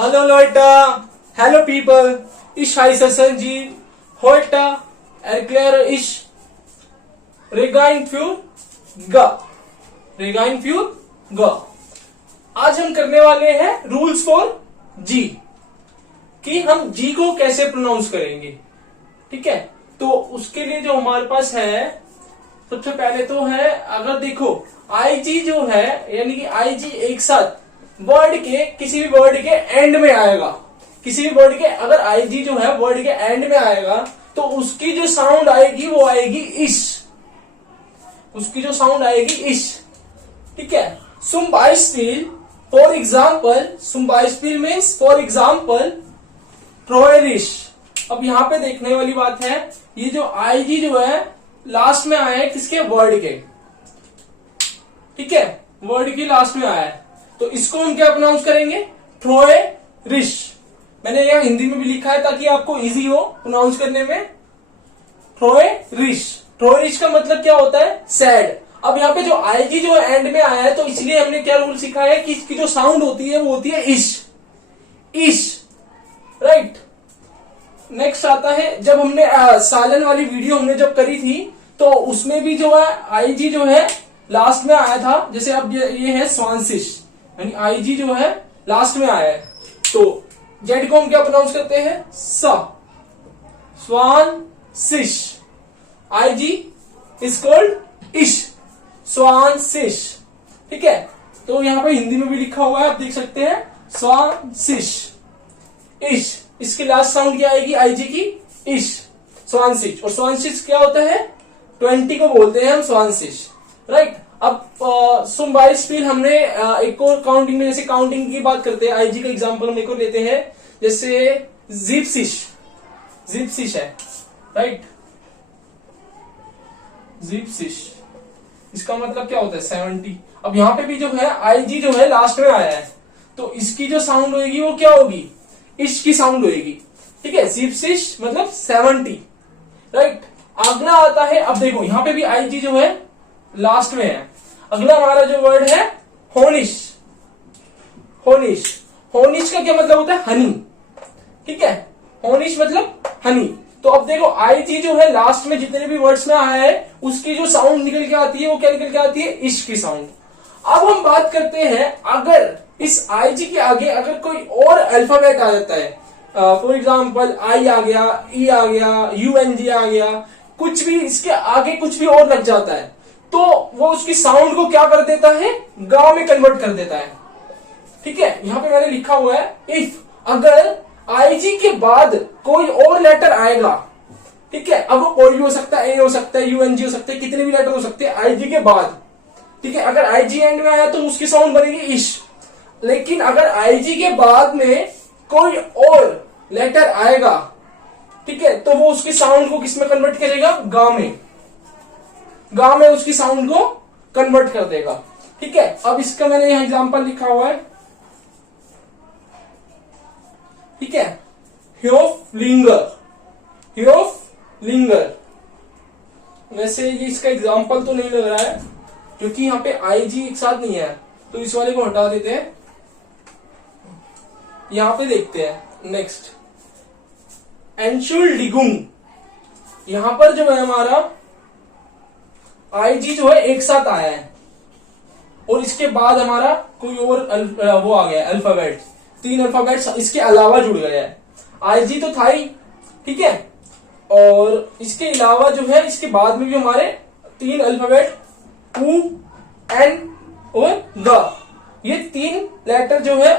Hallo Leute, hello people, ich heiße Sanjeev. Heute erkläre ich Regeln für G. Regeln für G. आज हम करने वाले हैं rules for जी, कि हम जी को कैसे प्रोनाउंस करेंगे। ठीक है, तो उसके लिए जो हमारे पास है, सबसे पहले तो है, अगर देखो आई जी जो है, यानी कि आई जी एक साथ वर्ड के किसी भी वर्ड के एंड में आएगा। किसी भी वर्ड के अगर आई जी जो है वर्ड के एंड में आएगा तो उसकी जो साउंड आएगी वो आएगी इश। उसकी जो साउंड आएगी इश। ठीक है, zum Beispiel, for example, zum Beispiel means for example ट्रोयरिश। अब यहां पे देखने वाली बात है, ये जो आई जी जो है लास्ट में आया है किसके, वर्ड के। ठीक है, वर्ड की लास्ट में आया है, तो इसको हम क्या प्रोनाउंस करेंगे, ट्रोयरिश। मैंने यह हिंदी में भी लिखा है ताकि आपको इजी हो प्रोनाउंस करने में। ट्रोयरिश, ट्रोयरिश का मतलब क्या होता है, सैड। अब यहाँ पे जो आईजी जो एंड में आया है, तो इसलिए हमने क्या रूल सीखा है कि इसकी जो साउंड होती है वो होती है इश, इश, राइट। नेक्स्ट आता है, जब हमने सालन वाली वीडियो हमने जब करी थी तो उसमें भी जो है आईजी जो है लास्ट में आया था। जैसे अब ये है स्वांसिश, यानी आईजी जो है लास्ट में आया है, तो जेड को हम क्या प्रोनाउंस करते हैं, सा, स्वांसिश। आईजी इज कॉल्ड इश, स्वांसिश। ठीक है, तो यहां पे हिंदी में भी लिखा हुआ है, आप देख सकते हैं, स्वांसिश, इश। इसकी लास्ट साउंड क्या आएगी आईजी की, इश, स्वांसिश। और स्वांसिश क्या होता है, 20 को बोलते हैं हम स्वांसिश, राइट। अब zum Beispiel हमने एक और काउंटिंग में, जैसे काउंटिंग की बात करते हैं, आईजी का एग्जांपल हम एक और लेते हैं, जैसे जिप्सिश, जिप्सिश है, राइट, जिप्सिश। इसका मतलब क्या होता है, 70। अब यहाँ पे भी जो है आईजी जो है लास्ट में आया है, तो इसकी जो साउंड होगी वो क्या होगी, इश की साउंड होगी। ठीक है, जिप्सिश मतलब 70, राइट। अगला आता है, अब देखो यहाँ पे भी आईजी जो है लास्ट में है। अगला हमारा जो वर्ड है होनिश, होनिश। होनिश का क्या मतलब होता है, हनी। ठीक है, होनिश मतलब हनी। तो अब देखो आईजी जो है लास्ट में जितने भी वर्ड्स में आया है उसकी जो साउंड निकल के आती है वो क्या निकल के आती है, इश की साउंड। अब हम बात करते हैं, अगर इस आईजी के आगे अगर कोई और अल्फाबेट आ जाता है, फॉर एग्जाम्पल आई आ गया, ई आ गया, यूएनजी आ गया, कुछ भी इसके आगे कुछ भी और लग जाता है, तो वो उसकी साउंड को क्या कर देता है, गा में कन्वर्ट कर देता है। ठीक है, यहां पे मैंने लिखा हुआ है, इफ, अगर आईजी के बाद कोई और लेटर आएगा, ठीक है, अब वो कोई भी हो सकता है, ए हो सकता है, यूएनजी हो सकता है, कितने भी लेटर हो सकते हैं आईजी के बाद। ठीक है, अगर आईजी एंड में आया तो उसकी साउंड बनेगी इश। लेकिन अगर आईजी के बाद में कोई और लेटर आएगा, ठीक है, तो वो उसकी साउंड को किसमें कन्वर्ट करेगा, गा में, गा में उसकी साउंड को कन्वर्ट कर देगा। ठीक है, अब इसका मैंने यहां एग्जांपल लिखा हुआ है। ठीक है, ह्योफ्लिंगर, ह्योफ्लिंगर। वैसे ये इसका एग्जांपल तो नहीं लग रहा है क्योंकि यहाँ पे आईजी एक साथ नहीं है, तो इस वाले को हटा देते हैं, यहां पे देखते हैं। नेक्स्ट, एंशुलडिगुंग। यहां पर जो है हमारा आईजी जो है एक साथ आया है और इसके बाद हमारा कोई और वो आ गया अल्फाबेट, 3 अल्फाबेट्स इसके अलावा जुड़ गया है। आईजी तो था ही, ठीक है, और इसके अलावा जो है इसके बाद में भी हमारे 3 अल्फाबेट, उ, एन और ग, ये 3 लेटर जो है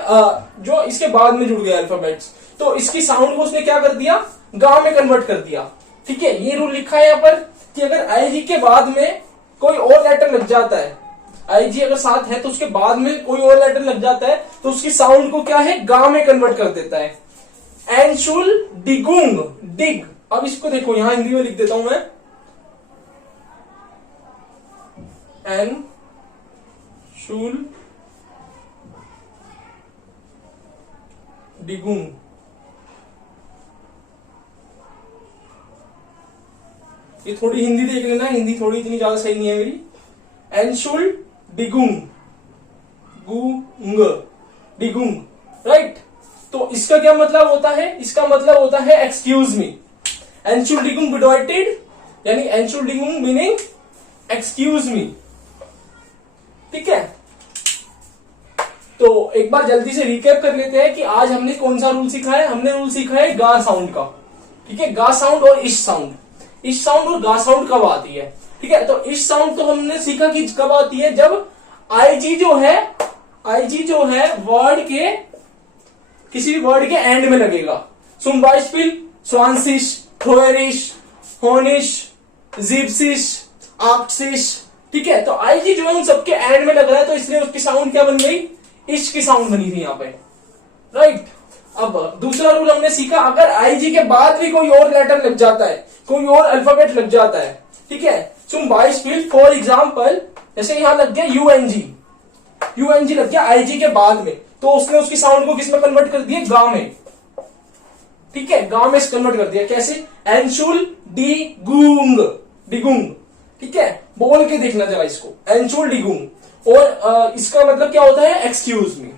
जो इसके बाद में जुड़ गए अल्फाबेट्स, तो इसकी साउंड को उसने क्या कर दिया, गा में कन्वर्ट कर दिया। ठीक है, ये रूल लिखा है यहाँ पर कि अगर आईजी के बाद में कोई और लेटर लग जाता है, आईजी अगर साथ है तो उसके बाद में कोई और लेटर लग जाता है तो उसकी साउंड को क्या है, गा में कन्वर्ट कर देता है। एंशुलडिगुंग, डिग। अब इसको देखो, यहां हिंदी में लिख देता हूं मैं, एंशुलडिगुंग। ये थोड़ी हिंदी देख लेना, हिंदी थोड़ी इतनी ज्यादा सही नहीं है मेरी। एंशुलडिगुंग, गुंग, डिगुंग, राइट। तो इसका क्या मतलब होता है? इसका मतलब होता है एक्सक्यूज मी। एंशुल्डिगुंग bedeutet यानी एंशुल्डिगुंग मीनिंग एक्सक्यूज मी। ठीक है, तो एक बार जल्दी से रिकैप कर लेते हैं कि आज हमने कौन सा रूल सीखा है। हमने रूल सीखा है गा साउंड का। ठीक है, गा साउंड और इश साउंड। इश साउंड और गा साउंड कब आती है? ठीक है, तो इश साउंड तो हमने सीखा कि कब आती है, जब आईजी जो है वर्ड के किसी भी वर्ड के एंड में लगेगा। zum Beispiel स्वांसिश, थ्रोएरिश, होनिश, जिप्सिश, आक्सिश। ठीक है, तो आईजी जो है उन सबके एंड में लग रहा है, तो इसलिए उसकी साउंड क्या बन गई? इश की साउंड बनी थी यहाँ पे। राइट, अब दूसरा रूल हमने सीखा, अगर आईजी के बाद भी कोई और लेटर लग जाता है, कोई और अल्फाबेट लग जाता है, ठीक है, zum Beispiel फॉर एग्जाम्पल जैसे यहां लग गया यूएनजी लग गया आईजी के बाद में, तो उसने उसकी साउंड को किस में कन्वर्ट कर दिया? गा में। ठीक है, गा में कन्वर्ट कर दिया। कैसे? एंशुल डिगुंग। ठीक है, बोल के देखना जरा इसको, एंशुल डिगुंग। और इसका मतलब क्या होता है? Excuse me.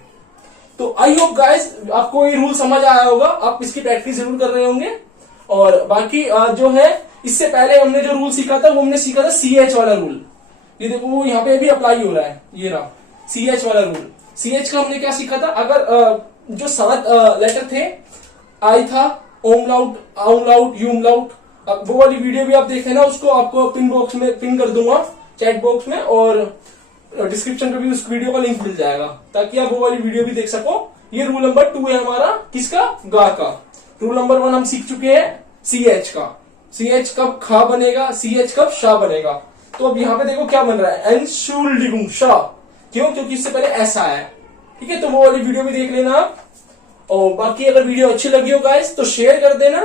तो आई होप गाइस आपको ये रूल समझ आया होगा, आप इसकी प्रैक्टिस जरूर कर रहे होंगे। और बाकी जो है, इससे पहले हमने जो रूल सीखा था वो हमने सीखा था CH वाला रूल। ये देखो वो यहाँ पे भी अप्लाई हो रहा है, ये रहा CH वाला रूल। CH का हमने क्या सीखा था? अगर जो 7 लेटर थे, आई था, ओमलाउट, आउमलाउट, यूमलाउट, अब वो वाली वीडियो भी आप देख लेना, उसको आपको पिन बॉक्स में पिन कर दूंगा, चैट बॉक्स में, और डिस्क्रिप्शन पे भी उस वीडियो का लिंक मिल जाएगा, ताकि आप वो वाली वीडियो भी देख सको। ये रूल नंबर 2 है हमारा, किसका? गा का। रूल नंबर 1 हम सीख चुके हैं CH का। CH कब खा बनेगा, CH कब शा बनेगा। तो अब यहाँ पे देखो क्या बन रहा है, एंशुल्डिगुंग शा। क्यों? क्योंकि इससे पहले ऐसा है। ठीक है, तो वो वाली वीडियो भी देख लेना आप। और बाकी अगर वीडियो अच्छी लगी हो गाइस तो शेयर कर देना,